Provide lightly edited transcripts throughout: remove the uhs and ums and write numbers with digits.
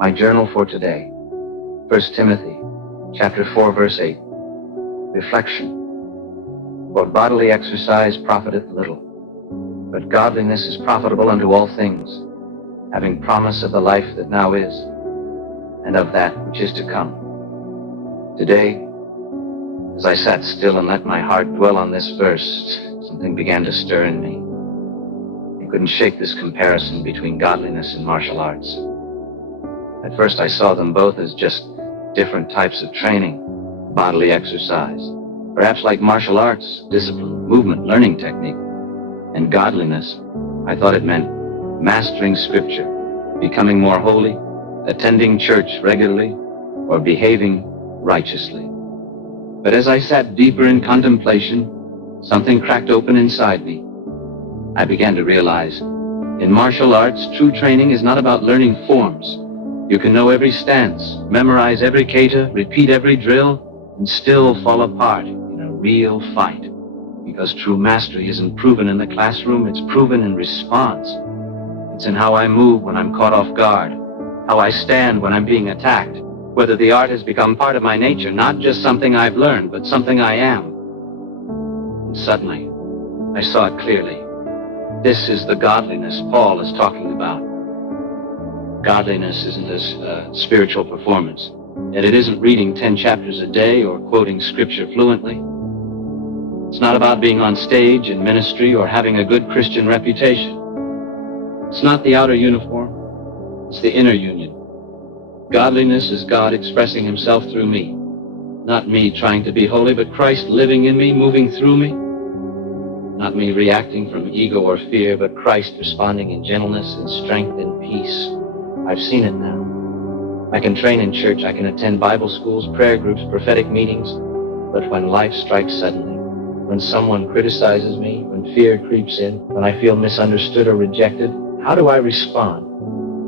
My journal for today, 1 Timothy, chapter 4, verse 8. Reflection. For bodily exercise profiteth little, but godliness is profitable unto all things, having promise of the life that now is, and of that which is to come. Today, as I sat still and let my heart dwell on this verse, something began to stir in me. I couldn't shake this comparison between godliness and martial arts. At first I saw them both as just different types of training, bodily exercise, perhaps like martial arts, discipline, movement, learning technique. And godliness, I thought it meant mastering scripture, becoming more holy, attending church regularly, or behaving righteously. But as I sat deeper in contemplation, something cracked open inside me. I began to realize, in martial arts, true training is not about learning forms. You can know every stance, memorize every kata, repeat every drill, and still fall apart in a real fight. Because true mastery isn't proven in the classroom, it's proven in response. It's in how I move when I'm caught off guard, how I stand when I'm being attacked, whether the art has become part of my nature, not just something I've learned, but something I am. And suddenly, I saw it clearly. This is the godliness Paul is talking about. Godliness isn't a spiritual performance, and it isn't reading 10 chapters a day or quoting scripture fluently. It's not about being on stage in ministry or having a good Christian reputation. It's not the outer uniform, it's the inner union. Godliness is God expressing himself through me. Not me trying to be holy, but Christ living in me, moving through me. Not me reacting from ego or fear, but Christ responding in gentleness and strength and peace. I've seen it now. I can train in church, I can attend Bible schools, prayer groups, prophetic meetings, but when life strikes suddenly, when someone criticizes me, when fear creeps in, when I feel misunderstood or rejected, how do I respond?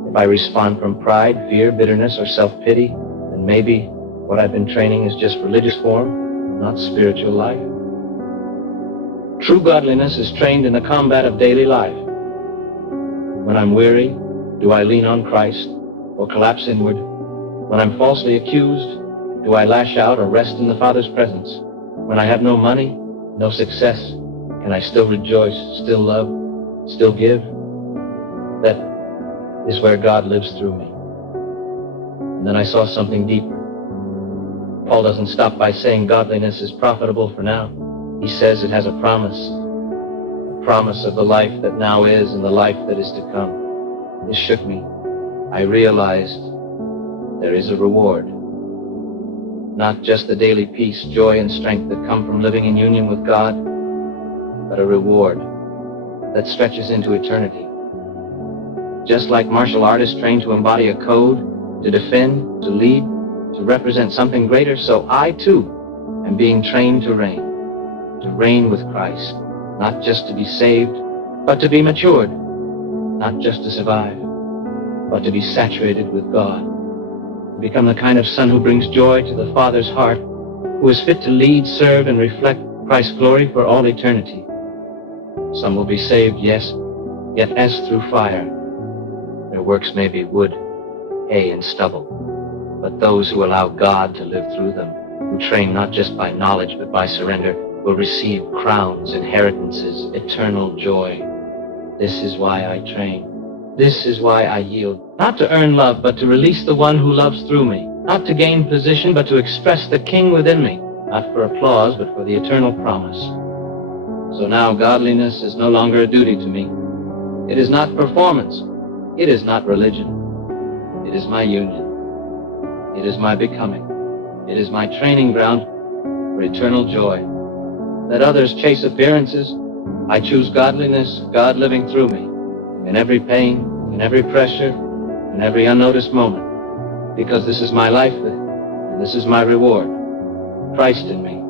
If I respond from pride, fear, bitterness, or self-pity, then maybe what I've been training is just religious form, not spiritual life. True godliness is trained in the combat of daily life. When I'm weary, do I lean on Christ or collapse inward? When I'm falsely accused, do I lash out or rest in the Father's presence? When I have no money, no success, can I still rejoice, still love, still give? That is where God lives through me. And then I saw something deeper. Paul doesn't stop by saying godliness is profitable for now. He says it has a promise of the life that now is and the life that is to come. This shook me. I realized there is a reward. Not just the daily peace, joy, and strength that come from living in union with God, but a reward that stretches into eternity. Just like martial artists trained to embody a code, to defend, to lead, to represent something greater, so I too am being trained to reign with Christ, not just to be saved, but to be matured. Not just to survive, but to be saturated with God. To become the kind of son who brings joy to the Father's heart, who is fit to lead, serve, and reflect Christ's glory for all eternity. Some will be saved, yes, yet as through fire. Their works may be wood, hay, and stubble. But those who allow God to live through them, who train not just by knowledge but by surrender, will receive crowns, inheritances, eternal joy. This is why I train. This is why I yield. Not to earn love, but to release the one who loves through me. Not to gain position, but to express the King within me. Not for applause, but for the eternal promise. So now godliness is no longer a duty to me. It is not performance. It is not religion. It is my union. It is my becoming. It is my training ground for eternal joy. Let others chase appearances. I choose godliness, God living through me, in every pain, in every pressure, in every unnoticed moment, because this is my life, and this is my reward. Christ in me,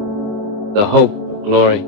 the hope of glory,